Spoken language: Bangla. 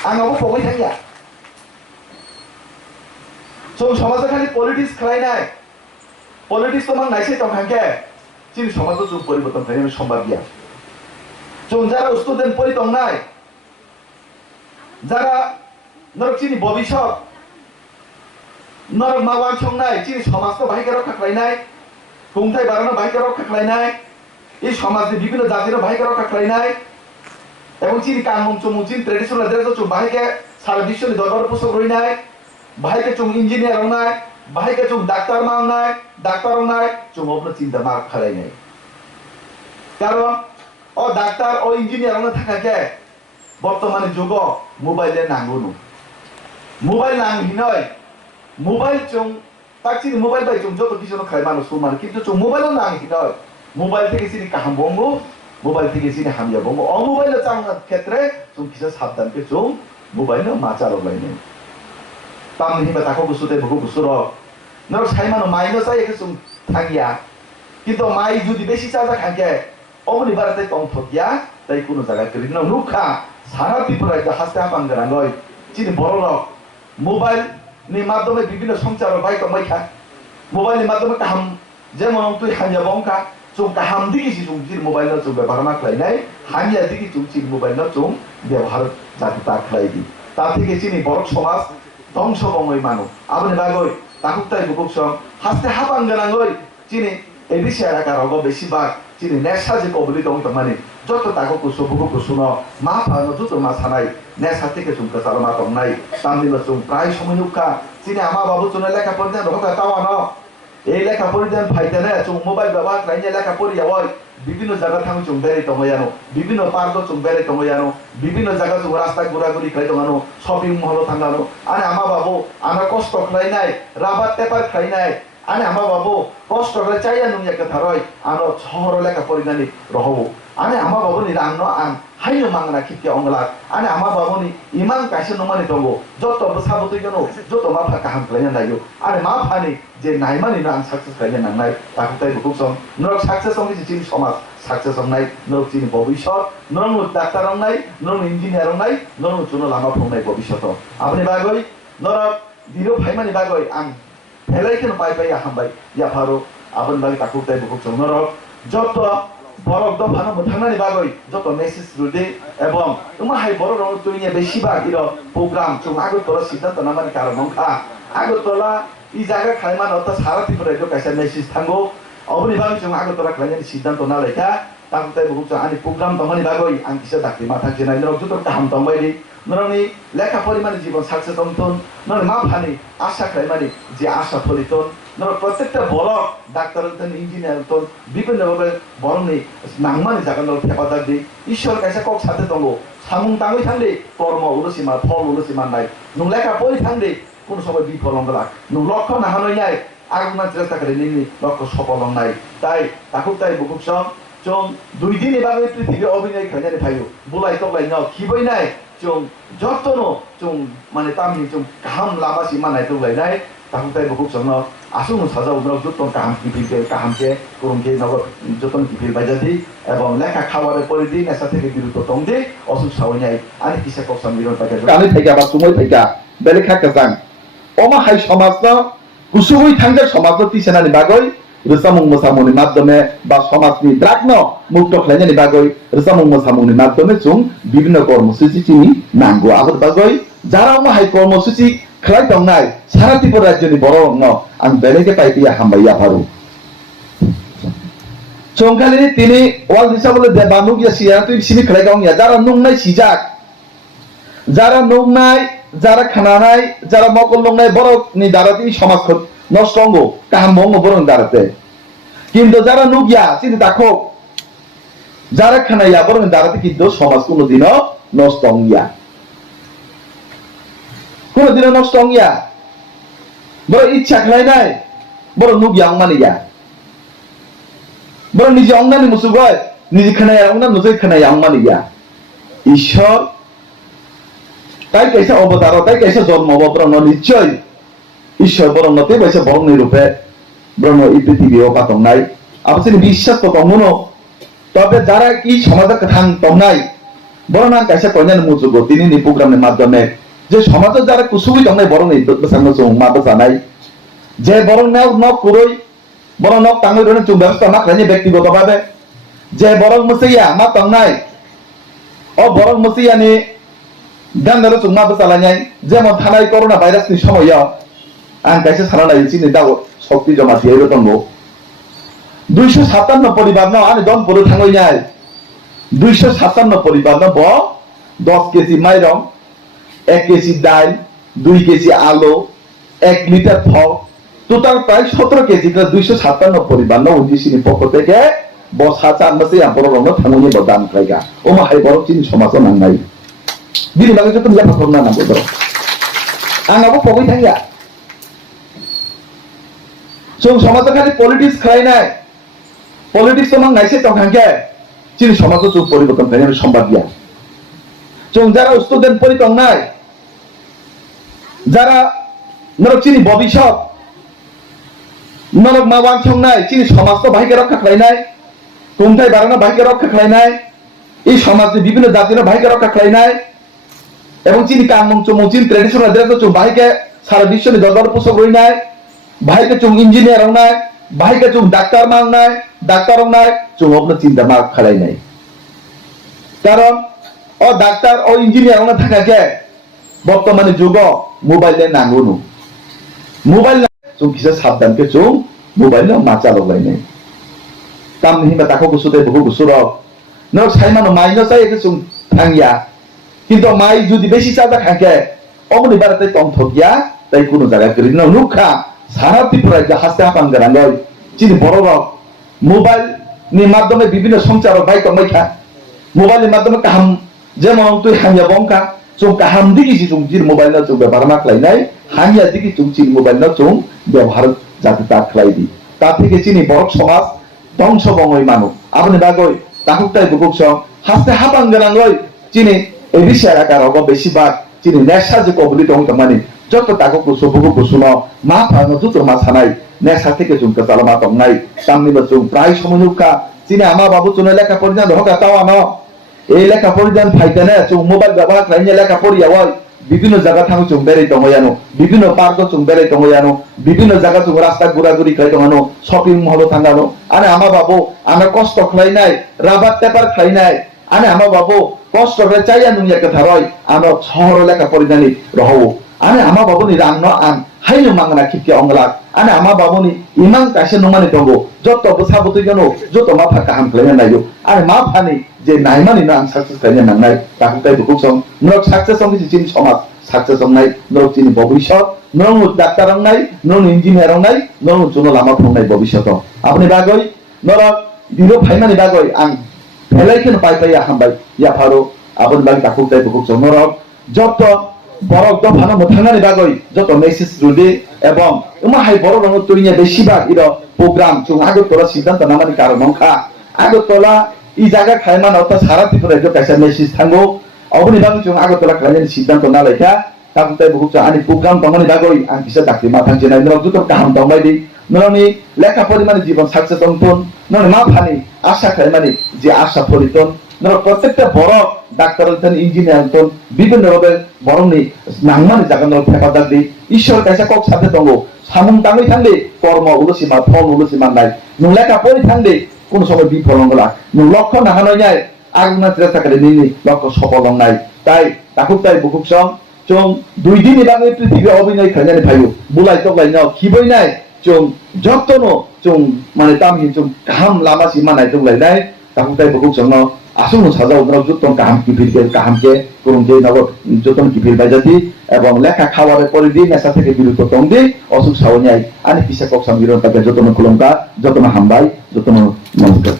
आंनावबो फंबाय थांया जों समाजाव खालि पलिटिक्स खालायनाय पलिटिक्स तो मान नायसे दं थांखे जोंनि समाजाव जों परिबर्तन खालायनो सम्भब गैया जों যারা स्टुडेन्ट परि दंनाय যারা नरक जोंनि भबिष्यत नरक मावान संनाय जोंनि समाजखौ बाहायके रक्षा खालायनाय खुंथाय बारानो बाहायके रक्षा खालायनाय এই সমাজে বিভিন্ন জাতির বাহিকে রক্ষা খালাইনাय এবং চিনি কামং চুমুং চিন ট্রেডিশনাल ड्रेस चुम बाहायके सारा विश्वनि दरबार पोषक रहिनाय बाहायके चुम इंजिनियर होनाय बाहायके चुम डाक्टर मावनाय डाक्टर होनाय चुम अपना चिंता मार खालायनाय कारण ओ डाक्टर ओ इंजिनियर होना थाखाके बर्तमाने जुग मोबाइले नांगौनु मोबाइल नांहिनय मोबाइल चुम ताकि मोबाइल बाय चुम जतो किछुनो खाय मानुस माने किन्तु चुम मोबाइल नांहिनय मोबाइल থেকে চিনি কাহাম বঙ্গ মোবাইল থেকে চিনি হামিয়া বঙ্গ অ মোবাইল চাংনা ক্ষেত্রে চুম কিসা সাবধানকে চুম মোবাইল মাচার লাইনে তাম হিমা তাকো গুসুতে ভগু গুসুর নর সাইমানো মাইনো চাই একে চুম থাঙ্গিয়া কিন্তু মাই যদি বেশি চাজা খাকে অমনি বারাতে তং থকিয়া তাই কোনো জায়গা করি না নুখা সারা ত্রিপুরায় যে হাসতে হাপাঙ্গারা নয় চিনি বড় মোবাইল নি মাধ্যমে বিভিন্ন সংচার বাই তমাইখা মোবাইলের মাধ্যমে কাহাম যেমন তুই হামিয়া বংকা চুম কাহাম দিকে চুম চির মোবাইল চুম ব্যবহার না খাইনাই হামিয়া দিকে চুম চির মোবাইল চুম ব্যবহার যাতে তা খাইদি তা থেকে চিনি বড় সমাজ ধ্বংস বঙ্গই মানো আপনি বাগই তাকুকতাই বুকুকসম হাসতে হাপাং গানাঙ্গই চিনি এই বিষয় এলাকার অগ বেশিরভাগ চিনি নেশা যে কবলিত অংশ মানে যত তাকো কুসু বুকু কুসুনো মা ফানো যত মা সানাই নেশা থেকে চুম কাসাল মা তংনাই তামনিল চুম প্রায় সময় নুকা চিনি আমা বাবু চুনে লেখা পড়তে রহকা তাওয়া ন এই লেখা পড়িদেন ফাইতেনে চুম মোবাইল ব্যবহার খাইনে লেখা পড়িয়া হয় বিভিন্ন জায়গা থামি চুম বেড়ে তময়ানো বিভিন্ন পার্ক চুম বেড়ে তময়ানো বিভিন্ন জায়গা চুম রাস্তা ঘোরাঘুরি খাই তমানো শপিং মহল থাঙ্গানো আরে আমা বাবু আমরা কষ্ট খাই নাই রাবার টেপার খাই নাই আরে আমা বাবু কষ্ট করে চাইয়া নুমিয়া কথা রয় আনো শহর লেখা পড়িদানি রহবো আরে আমা বাবু নি রান্ন আন হাইনো মাংনা খিকে অংলাক আরে আমা বাবু নি ইমান কাইছে নমানি দঙ্গো যত বসাবতই কেন যত মা ফা কাহাম খাইনা নাইও আরে মা ফানি যে নাইমানি না আন সাকসেস খাইনা নাংনাই তাকে তাই বুকুসম নরক সাকসেস হং যে চিনি সমাজ সাকসেস হং নাই নরক চিনি ভবিষ্যৎ নরক ডাক্তার হং নাই নরক ইঞ্জিনিয়ার হং নাই নরক চুনো লামা ফংনাই ভবিষ্যৎ আপনি বাগই নরক দিনো ফাইমানি বাগই আং হেলাইকেন পাই পাই হামবাই ইয়া ফারো আপন বাগি তাকুক তাই বুকুসম নরক যত বরক দ ভানো মথানানি বাগই যত মেসেজ রুদে এবং তোমাহাই বড় রং তুইয়া বেশিরভাগ ইর প্রোগ্রাম চুম আগরতলা সিদ্ধান্ত নামানি কারণ নংখা আগরতলা ই জায়গা খাইমান অর্থাৎ সারা ত্রিপুরায় কাইসা মেসেজ থাঙ্গো অবনি বাগি চুম আগরতলা খাইনানি সিদ্ধান্ত না লেখা তাকুক তাই বুকুসম আনি প্রোগ্রাম দমানি বাগই আং কিসা ডাক্তি মাথা জেনাই নরক যত কাহাম দমবাইদি নরনি লেখা পরিমাণে জীবন সাকসেস হন্তন নর মা ফানি আশা খাইমানি যে আশা ফলিতন নর প্রত্যেকটা বড় ডাক্তার হতেন ইঞ্জিনিয়ার হতেন বিভিন্নভাবে বরংনি নাংমানি জায়গা নর হেফাজাত দি ঈশ্বর কাইসা কক সাথে দঙ্গ সামুং তাঙই থাকলে কর্ম উলসীমা ফল উলসীমা নাই নং লেখা পড়ি থাকলে কোন সময় বিফল হংলা নং লক্ষ্য না হানই নাই আগুনা চেষ্টা করে নিনি লক্ষ্য সফল হং নাই তাই তাকুক তাই বুকুক সম চং দুই দিন এভাবে পৃথিবী অভিনয় খাইনানি ভাইও বুলাই তলাই ন খিবই নাই চং যতনো চং মানে তামনি চং কাহাম লাবাসি মানাই তলাই নাই তাকুক তাই বুকুক সম আসুন সাজাও নরক যতন কাহাম কিফিলকে কাহামকে করুনকে নগর যতন কিফিল বাইজাদি এবং লেখা খাওয়ারে পরিদি নেশা থেকে বিরত তংদে অসুখ সাউনাই আনি কিসা ককসাম বিরন পাকে কানে থেকে আবার সময় থেকে বেলে খাকে যান ওমা হাই সমাজ ন কুসুবই থাঙ্গে সমাজ তিছেনানি বাগই রেসামুং মোসামুনি মাধ্যমে বা সমাজনি দ্রাগ্ন মুক্ত খাইনানি বাগই রেসামুং মোসামুনি মাধ্যমে চুং বিভিন্ন কর্মসূচি চিনি নাঙ্গো আগত বাগই যারা ওমা হাই কর্মসূচি খাই দংনাই সারা ত্রিপুরা রাজ্যনি বড় ন আং বেলেকে পাইতিয়া হামবাইয়া পারু চংকালিনি তিনি ওয়াল হিসাবলে দেবা নুগিয়া সিয়া তুই সিমি খাই গাওয়া যারা নুংনাই সিজাক যারা নুংনাই যারা খানানাই যারা মকল নুংনাই বড় নি দারাতি সমাজ নষ্ট অঙ্গ কাহাম বঙ্গ বড় দাঁড়াতে কিন্তু যারা নুগিয়া চিনি দেখো যারা খানাইয়া বড় দাঁড়াতে কিন্তু সমাজ কোনোদিনও নষ্ট অঙ্গিয়া কোনোদিনও নষ্ট অঙ্গিয়া বড় ইচ্ছা খাই নাই বড় নুগিয়া অংমানিয়া বড় নিজে অঙ্গানি মুসুগ হয় নিজে খানাইয়া অঙ্গা নজর খানাইয়া অংমানিয়া ঈশ্বর তাই কেসে অবতার তাই কেসে জন্ম অবতরণ নিশ্চয় ঈশ্বর বরংতে বৈশে বরংনি রূপে ব্রহ্ম এই পৃথিবীও পাতং নাই আপনি বিশ্বাস তো কমনো তবে যারা কি সমাজে থাং তং নাই বড় না কাছে কন্যান মুজুগ তিনি নি প্রোগ্রামের মাধ্যমে যে সমাজে যারা কুসুবি দংনাই বড় নেই বেসানো চুং মা বেসানাই যে বড় নেও নক কুরই বড় নক তাঙ্গই রনে চুং ব্যবস্থা মা খাইনি ব্যক্তিগতভাবে যে বড় মুসিয়া মা তংনাই ও বড় মুসিয়া নি গান্দার চুং মা বেসালাኛই যেমন থানায় করোনা ভাইরাসনি সময়ও আং কাছে সারানাই চিনি দাও শক্তি জমা দিয়ে দङ 257 পরিবার ন আনি দম পুরো থাঙ্গই নাই 257 পরিবার ন ব 10 কেজি মাইরং 1 কেজি ডাল 2 কেজি আলু 1 লিটার ফল টোটাল প্রায় 17 কেজি 257 পরিবার ন উদ্দেশ্যিনী পক্ষ থেকে বস হাজার মাসে বড় রঙ থাঙ্গনি বদাম খাইগা ও মা হাই বড় চিনি সমাজ নাংনাই বিনি লাগে যত লেখা করনা না বড় আঙাবো পগই থাঙ্গা जों समाज खाली पॉलिटिक्स खाई ना पॉलिटिक्स तो mang नाइसे तंखांगे चिनि समाज जों परिवर्तन खायनो सम्भव गया जों যারা স্টুডেন্ট পরিতং নাই যারা নরক চিনি ভবিষ্যৎ নরক মাওয়ান সংনাই চিনি সমাজ তো ভাইকে রক্ষা খাইনাই কুমথাই বারানো ভাইকে রক্ষা খাইনাই এই সমাজে বিভিন্ন জাতির ভাইকে রক্ষা খাইনাই এবং চিনি কামং চমং চিনি ট্রেডিশনাল ড্রেস তো ভাইকে সারা বিশ্বে দরবার পোষক রইনাই भाई के चुंग इंजीनियर होना है भाई के चुंग डॉक्टर मांगना है डॉक्टर होना है चुंग अपना चिंता मार खड़ाई नहीं कारण और डॉक्टर और इंजीनियर होना था क्या बर्तमानी जुग मोबाइल ले नांगुनु मोबाइल चुंग किसे सावधान के चुंग मोबाइल ले माचा लोग नहीं काम नहीं बता को गुस्से बहु गुस्से रो न साइमानो माइनो साइ के चुंग थांगिया किंतु माइ जुदी बेसी चाजा खाके अमनि बारते तंग थगिया ताई कुनो जागा करिनो नुखा সারা ত্রিপুরায় যে হাসতে হাপান গেলাঙ্গই চিনি বড় মোবাইল নি মাধ্যমে বিভিন্ন সঞ্চারক ভাই কমাইখা মোবাইলের মাধ্যমে কাহাম যেমন তুই হামিয়া বংকা চুং কাহাম দিগিছি চুং জির মোবাইল না চুং ব্যবহার না খাইনাই হামিয়া দিগি চুং চির মোবাইল না চুং ব্যবহার যাতে তা খাই দি তা থেকে চিনি বড় সমাজ ধ্বংস বঙ্গই মানো আপনি বাগই তাকুকটাই বুকুক সং হাসতে হাপান গেলাঙ্গই চিনি এই বিষয় আকার হব বেশিরভাগ চিনি নেশা যে কবলিত হইতো মানে যত তাকে কুসু বুকু কুসুনো মা ফানো যত মা সানাই নেশা থেকে চুং কালা মা তংনাই সামনি বচুং প্রায় সমনুকা চিনি আমা বাবু চুনে লেখা পরিজান হকা তাও আনো এই লেখা পরিজান ফাইতেনে চুং মোবাইল ব্যবহার খাইনে লেখা পড়িয়া ওই বিভিন্ন জায়গা থাকু চুং বেরাই দংয়ানো বিভিন্ন পার্ক চুং বেরাই দংয়ানো বিভিন্ন জায়গা চুং রাস্তা ঘোরাঘুরি খাই দংয়ানো শপিং মল থাঙ্গানো আরে আমা বাবু আমরা কষ্ট খাই নাই রাবার পেপার খাই নাই আরে আমা বাবু কষ্ট করে চাইয়া নুইয়া কথা রয় আমরা শহর লেখা পরিজানি রহবো ane ama babuni rang no an haino mangna kipke onglak ane ama babuni imang kaise nomani tongo joto bosabutu jono joto ma phaka ham klene nayo ane ma phani je naimani na success klene nangnai takutai bukuk song nok success song jin somaj success song nai nok jini bobishot nok doctor rang nai nok engineer rang nai nok jono lama phong nai bobishot apni bagoi nok dilo phaimani bagoi ang phelaikhen pai pai hambai ya pharo apni bag takutai bukuk song nok joto বড় দফানো মথানানি বাগই যত মেসেজ রুদে এবং উমাহাই বড় রঙ তৈরিয়া বেশিরভাগ ইর প্রোগ্রাম চুং আগরতলা সিদ্ধান্ত নামানি কারণ নংখা আগরতলা ই জায়গা খাইমান অর্থাৎ সারা ত্রিপুরায় যে কাছে মেসেজ থাঙ্গো অবনি বাগই চুং আগরতলা খাইনি সিদ্ধান্ত না লেখা তাকুতাই বহুত আনি প্রোগ্রাম দমানি বাগই আন কিসা চাকরি মাথান জেনাই নরক যত কাহাম দমাই দি নরনি লেখা পরিমাণে জীবন সাকসেস অন্তন নরনি মা ফানি আশা খাইমানি যে আশা ফলিতন প্রত্যেকটা বড় ডাক্তার হতেন ইঞ্জিনিয়ার হতেন বিভিন্ন রকমের বরংনি নাংমানি জাগান ফেফাদার দি ঈশ্বর কাছে কক সাথে দङ সামুং তাঙই থাকলে কর্ম উলসিমা ফল উলসিমা নাই নং লেখা পড়ি থাকলে কোন সময় বিফল হংলা নং লক্ষ্য নাহানো যায় আগুনা চেষ্টা করে নিনি লক্ষ্য সফল হং নাই তাই তাকুতাই বুকুক সং চং 2 দিন এবারে পৃথিবী অভিনয় খাইনানি ভাইও বুলাই তকলাই নাও খিবই নাই চং যতনো চং মানে তামহি চং কাহাম লামা সিমা নাই তকলাই নাই তাকুতাই বুকুক সং আসুন সাজাও গ্রাম যতন কাহাম কিফিরকে কাহামকে করুনকে নগর যতন কিফির বাইজাতি এবং লেখা খাওয়ারে পরে দিয়ে নেশা থেকে বিরত তং দি অসুখ সাওয়াই আনি পিসা কক সামিরন তাকে যতন কুলংকা যতন হামবাই যতন নমস্কার